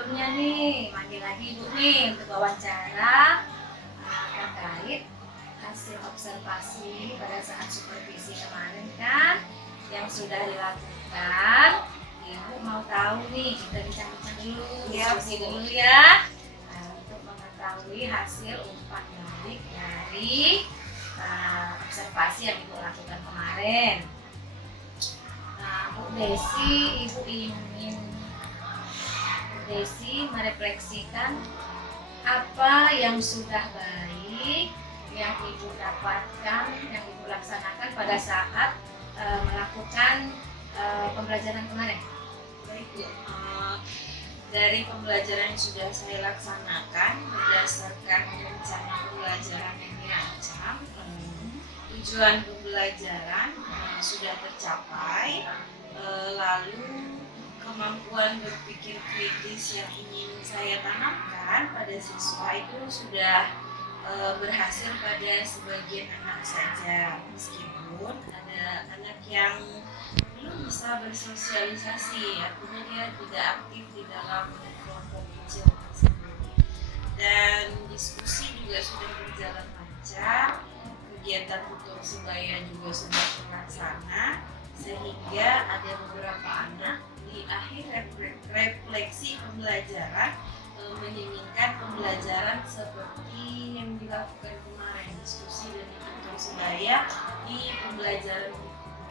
sebelumnya nih manggil lagi Ibu nih untuk wawancara terkait hasil observasi pada saat supervisi kemarin kan yang sudah dilakukan. Ibu mau tahu nih, kita bincang-bincang dulu, diskusi dulu ya, untuk mengetahui hasil umpan balik dari observasi yang Ibu lakukan kemarin. Bu Desi, Ibu ingin Bu Desi merefleksikan apa yang sudah baik yang Ibu dapatkan, yang Ibu laksanakan pada saat melakukan pembelajaran kemarin. Baik Bu, dari pembelajaran yang sudah saya laksanakan berdasarkan rencana pembelajaran yang dirancang, tujuan pembelajaran sudah tercapai, lalu kemampuan berpikir kritis yang ingin saya tanamkan pada siswa itu sudah berhasil pada sebagian anak saja, meskipun ada anak yang belum bisa bersosialisasi, artinya dia tidak aktif di dalam kelompok kecil tersebut. Dan diskusi juga sudah berjalan lancar, kegiatan tutor sebaya juga sudah terlaksana, sehingga ada beberapa anak di akhir refleksi pembelajaran menginginkan pembelajaran seperti yang dilakukan kemarin, diskusi dan tutor sebaya di pembelajaran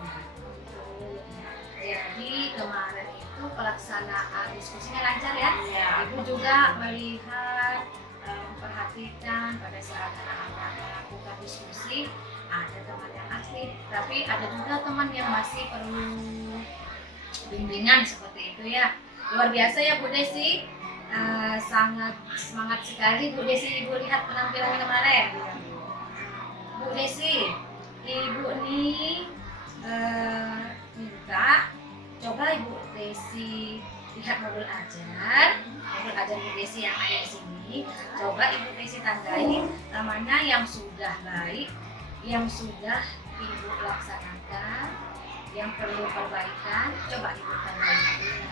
berikutnya. Jadi kemarin itu pelaksanaan diskusinya lancar ya? Ya. Ibu juga melihat, memperhatikan pada saat anak-anak melakukan diskusi, ada teman yang aktif, tapi ada juga teman yang masih perlu bimbingan seperti itu ya. Luar biasa ya Bu Desi, sangat semangat sekali Bu Desi. Ibu lihat penampilan kemarin. Bu Desi, Ibu nih minta coba Ibu Desi lihat modul ajar Bu Desi yang ada di sini. Coba Ibu Desi tandai mana yang sudah baik, yang sudah Ibu laksanakan, yang perlu perbaikan. Coba Ibu tandai,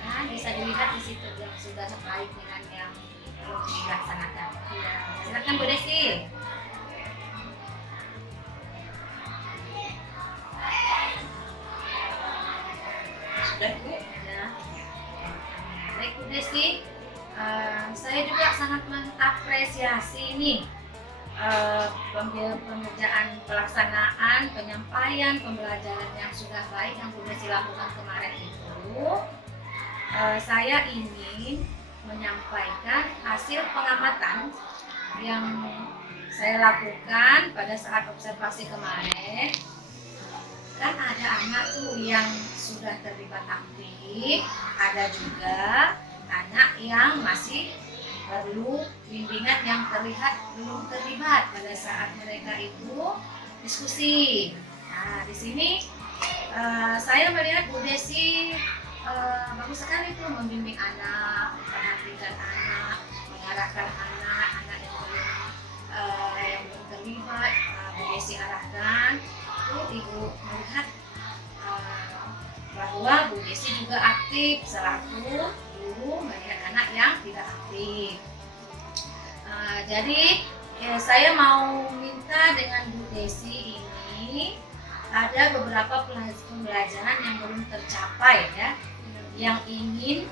nah, bisa dilihat di situ yang sudah baik dengan yang belum dilaksanakan. Ya, silakan Bu Desi. Sudah Bu? Ya. Baik Bu Desi, saya juga sangat mengapresiasi nih pengerjaan pelaksanaan penyampaian pembelajaran yang sudah baik yang Bu Desi lakukan kemarin itu. Saya ingin menyampaikan hasil pengamatan yang saya lakukan pada saat observasi kemarin. Kan ada anak tuh yang sudah terlibat aktif, ada juga anak yang masih perlu bimbingan yang terlihat belum terlibat pada saat mereka itu diskusi. Nah, di sini saya melihat Bu Desi bagus sekali tuh membimbing anak, memperhatikan anak, mengarahkan anak yang belum terlibat. Bu Desi arahkan. Ibu melihat bahwa Bu Desi juga aktif selaku guru melihat anak yang tidak aktif. Jadi saya mau minta dengan Bu Desi ini ada beberapa pembelajaran yang belum tercapai ya, yang ingin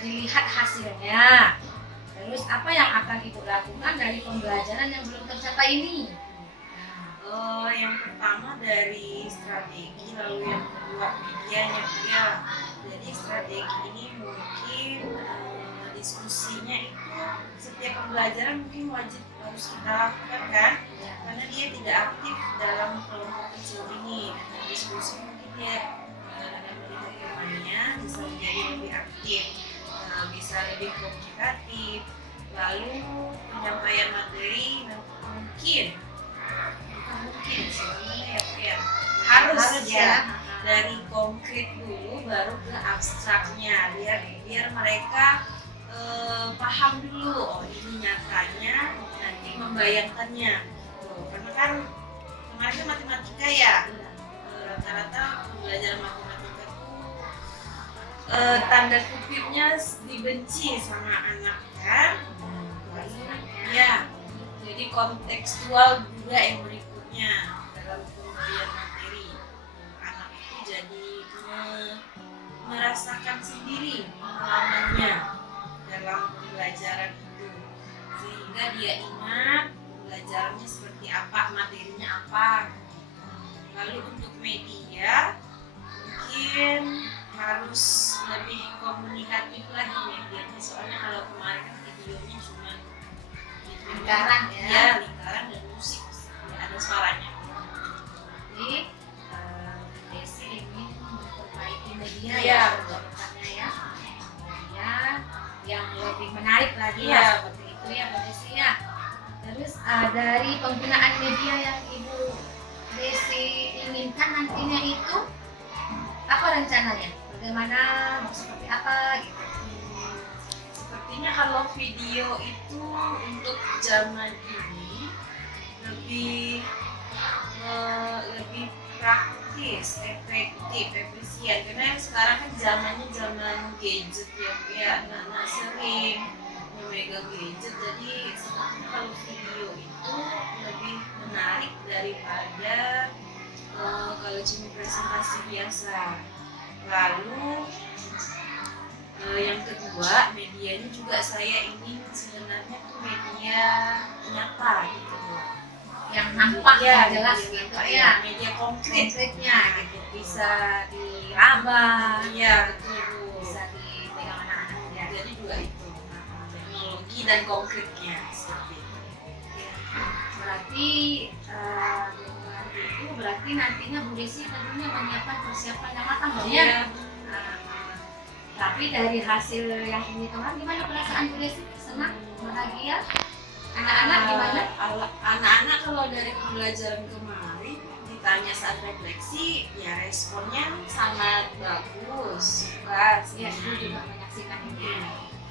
dilihat hasilnya. Terus apa yang akan Ibu lakukan dari pembelajaran yang belum tercapai ini? Yang pertama dari strategi, lalu yang kedua medianya ya. Jadi strategi ini mungkin diskusinya itu setiap pembelajaran mungkin wajib harus kita lakukan kan, karena dia tidak aktif dalam kelompok kecil ini. Diskusi mungkin dia dengan melihat temannya bisa menjadi lebih aktif, bisa lebih komunikatif. Lalu penyampaian materi mungkin sebenarnya ya harus ya dari konkret dulu baru ke abstraknya, biar mereka paham dulu, oh ini nyatanya, nanti membayangkannya. Karena kan kemarin matematika ya, rata-rata pembelajaran matematika itu tanda kutipnya dibenci sama anak kan. Ya, jadi kontekstual juga yang berikutnya dalam pemberian materi. Anak itu jadi merasakan sendiri pengalamannya dalam pembelajaran itu, sehingga dia ingat pembelajarannya seperti apa, materinya apa. Lalu untuk media mungkin harus lebih komunikatif lagi medianya, soalnya kalau kemarin kan videonya cuma lingkaran ya, lingkaran dan musik ya, ada suaranya. Jadi Desi ingin memperbaiki media Iya, untuk depannya ya, media yang lebih menarik lagi Iya. ya, seperti itu ya Mbak Desi ya. Terus dari penggunaan media yang Ibu Desi inginkan nantinya itu apa rencananya? Bagaimana, mau seperti apa gitu? Sepertinya kalau video itu untuk zaman ini lebih lebih praktis, efektif, efisien, karena yang sekarang kan zamannya zaman gadget ya, anak-anak sering memegang gadget, jadi sepertinya kalau video itu lebih menarik daripada kalau cuma presentasi biasa. Lalu yang kedua, medianya juga saya ingin sebenarnya tuh media nyata gitu loh. Yang nampak Ya, yang jelas media gitu nyata, ya, media konkret. konkretnya gitu, bisa diraba, Iya, betul Bu. bisa dipegang anak-anak ya. Jadi dua itu, teknologi dan konkretnya seperti itu. Berarti dengan itu berarti nantinya Bu Desi tentunya menyiapkan persiapan yang matang dong ya. Iya. Tapi dari hasil yang ini kemarin gimana perasaan Bu Desi? Senang, bahagia? Anak-anak gimana? Anak-anak kalau dari pembelajaran kemarin ditanya saat refleksi, ya responnya sangat bagus, suka. Ya, Ibu juga menyaksikan itu.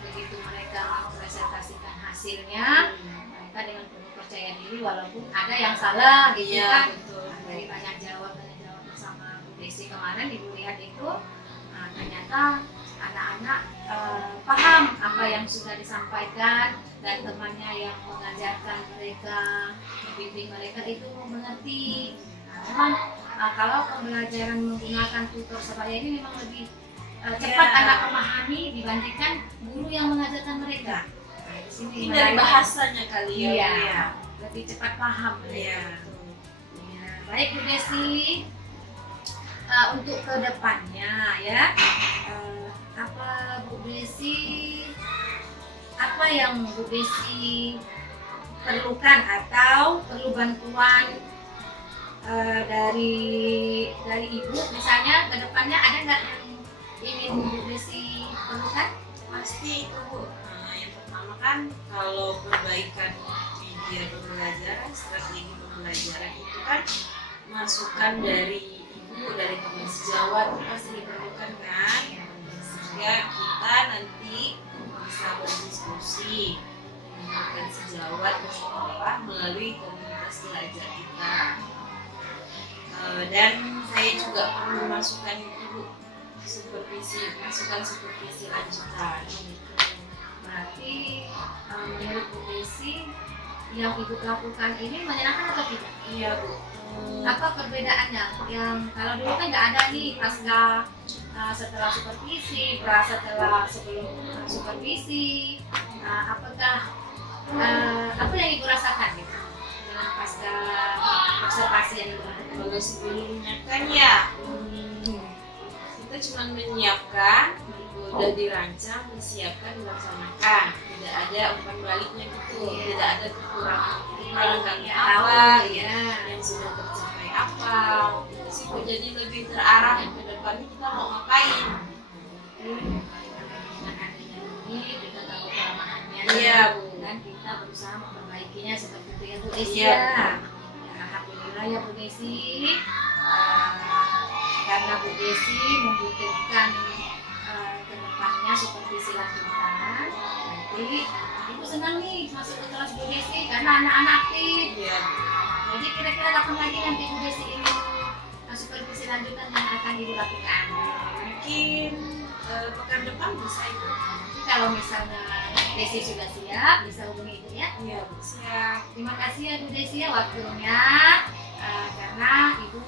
Begitu mereka mempresentasikan hasilnya, mereka dengan penuh percaya diri walaupun ada yang salah gitu Iya, kan. betul. Dari banyak jawab bersama Bu Desi kemarin, Ibu lihat itu ternyata anak-anak paham apa yang sudah disampaikan, dan temannya yang mengajarkan mereka, membimbing mereka itu mengerti. Memang kalau pembelajaran menggunakan tutor sebaya ini memang lebih cepat anak memahami dibandingkan guru yang mengajarkan mereka. Di sini Ini dari menarik. bahasanya kali ya. Iya, Bu, ya. lebih cepat paham mereka. Iya. Ya, baik Bu Desi, untuk kedepannya ya, apa Bu Desi, apa yang Bu Desi perlukan atau perlu bantuan dari Ibu misalnya kedepannya, ada nggak yang ingin Bu Desi perlukan? Pasti itu Bu. Yang pertama kan kalau perbaikan media pembelajaran, strategi pembelajaran itu kan masukan dari Ibu, dari teman sejawat itu pasti diperlukan kan, sehingga kita nanti bisa berdiskusi dengan sejawat di sekolah melalui komunitas belajar kita. Dan saya juga perlu masukan Ibu, masukan supervisi lanjutan. Berarti menurut Bu Desi yang Ibu lakukan ini menyenangkan atau tidak? Iya Bu. Apa perbedaannya? Yang kalau dulu kan nggak ada nih pasca setelah supervisi, setelah sebelum supervisi, apakah apa yang Ibu rasakan gitu dengan pasca observasi yang Ibu lakukan? Kalau sebelumnya kan ya kita cuma menyiapkan, udah dirancang, disiapkan, dilaksanakan, tidak ada umpan baliknya gitu, tidak ada kekurangan kami apa, yang sudah tercapai apa, sih Bu. Jadi lebih terarah ke depannya kita mau ngapain. Dengan adanya ini kita tahu kelemahannya, Iya Bu. dan kita berusaha memperbaikinya seperti itu ya Bu Desi Iya. ya. Alhamdulillah ya Bu Desi, karena Bu Desi membutuhkan kedepannya supervisi lanjutan. Nanti Ibu senang nih masuk ke kelas Bu Desi karena anak-anak aktif. Iya. Jadi kira-kira kapan lagi nanti Bu Desi ingin supervisi lanjutan yang akan Ibu lakukan? Mungkin pekan depan bisa itu. Nanti kalau misalnya Desi sudah siap, bisa hubungi Ibu ya. Iya, siap. Terima kasih ya Bu Desi ya waktunya, karena Ibu